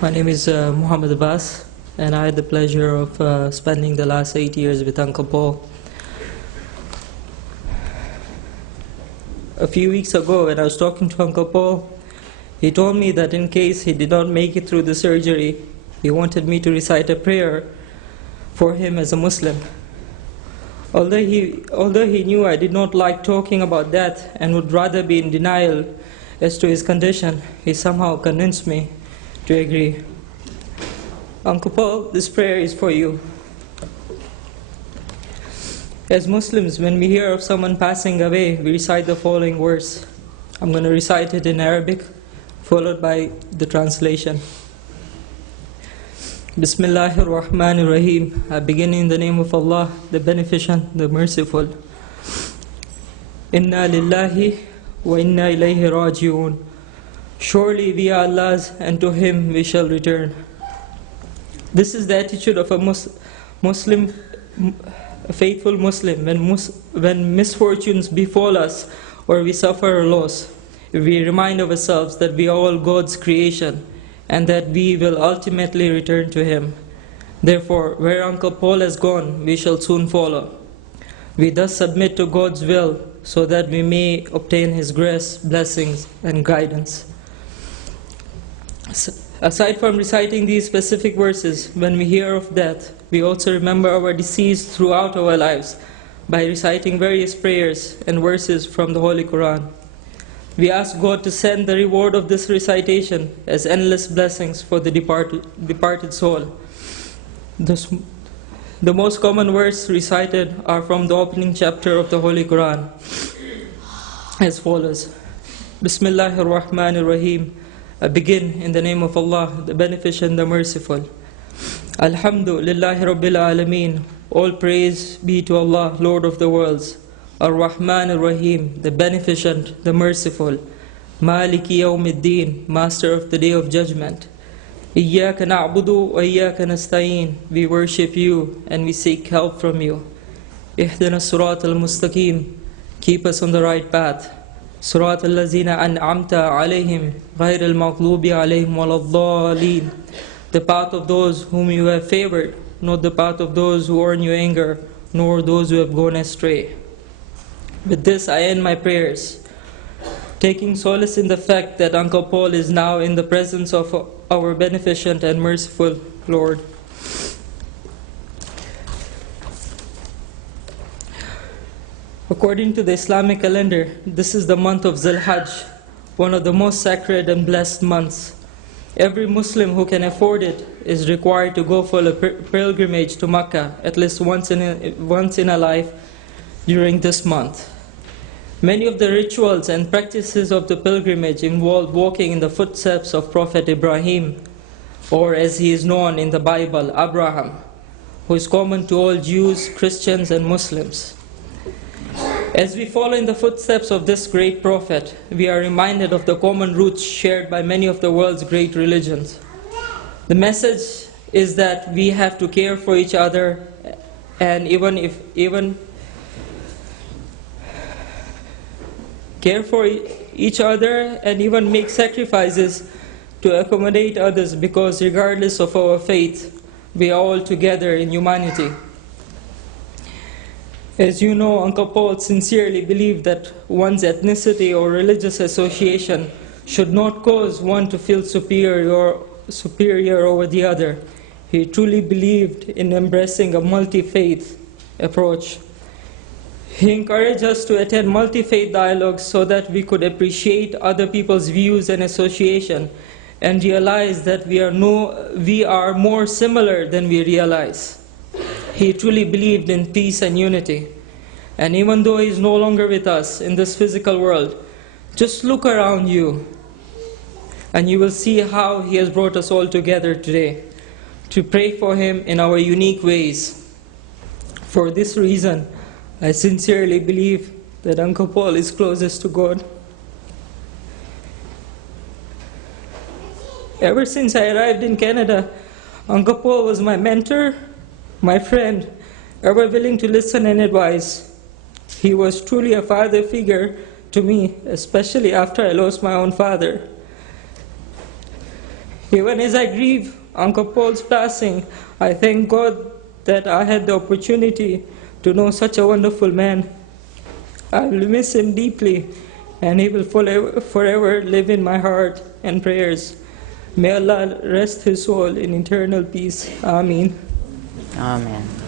My name is Mohamedabbas, and I had the pleasure of spending the last 8 years with Uncle Paul. A few weeks ago, when I was talking to Uncle Paul, he told me that in case he did not make it through the surgery, he wanted me to recite a prayer for him as a Muslim. Although he knew I did not like talking about that and would rather be in denial as to his condition, he somehow convinced me to agree. Uncle Paul, this prayer is for you. As Muslims, when we hear of someone passing away, we recite the following verse. I'm going to recite it in Arabic, followed by the translation. Bismillahir Rahmanir Rahim. I begin in the name of Allah, the Beneficent, the Merciful. Inna lillahi wa inna ilayhi raji'un. Surely we are Allah's, and to Him we shall return. This is the attitude of a Muslim, a faithful Muslim. When misfortunes befall us or we suffer a loss, we remind ourselves that we are all God's creation and that we will ultimately return to Him. Therefore, where Uncle Paul has gone, we shall soon follow. We thus submit to God's will so that we may obtain His grace, blessings, and guidance. Aside from reciting these specific verses, when we hear of death, we also remember our deceased throughout our lives by reciting various prayers and verses from the Holy Quran. We ask God to send the reward of this recitation as endless blessings for the departed soul. The most common verses recited are from the opening chapter of the Holy Quran, as follows. Bismillahir Rahmanir Rahim. I begin in the name of Allah, the Beneficent, the Merciful. Alhamdulillahi Rabbil Alameen. All praise be to Allah, Lord of the worlds. Ar-Rahman Ar-Rahim, the Beneficent, the Merciful. Maliki Yawmiddin, Master of the Day of Judgment. Iyyaka na'budu wa iyyaka nasta'een. We worship you and we seek help from you. Ihdina Surat al-Mustaqim. Keep us on the right path. Surat al-Lazina an'amta alayhim, ghayr al-maghlubi alayhim wal-dhalin. The path of those whom you have favored, not the path of those who earn your anger, nor those who have gone astray. With this I end my prayers, taking solace in the fact that Uncle Paul is now in the presence of our Beneficent and Merciful Lord. According to the Islamic calendar, this is the month of Zul-Hajj, one of the most sacred and blessed months. Every Muslim who can afford it is required to go for a pilgrimage to Makkah at least once in a life during this month. Many of the rituals and practices of the pilgrimage involve walking in the footsteps of Prophet Ibrahim, or as he is known in the Bible, Abraham, who is common to all Jews, Christians, and Muslims. As we follow in the footsteps of this great prophet, we are reminded of the common roots shared by many of the world's great religions. The message is that we have to care for each other, and even make sacrifices to accommodate others, because regardless of our faith, we are all together in humanity. As you know, Uncle Paul sincerely believed that one's ethnicity or religious association should not cause one to feel superior over the other. He truly believed in embracing a multi-faith approach. He encouraged us to attend multi-faith dialogues so that we could appreciate other people's views and association and realize that we are more similar than we realize. He truly believed in peace and unity. And even though he is no longer with us in this physical world, just look around you and you will see how he has brought us all together today to pray for him in our unique ways. For this reason, I sincerely believe that Uncle Paul is closest to God. Ever since I arrived in Canada, Uncle Paul was my mentor, my friend, ever willing to listen and advise. He was truly a father figure to me, especially after I lost my own father. Even as I grieve Uncle Paul's passing, I thank God that I had the opportunity to know such a wonderful man. I will miss him deeply, and he will forever live in my heart and prayers. May Allah rest his soul in eternal peace. Ameen. Amen.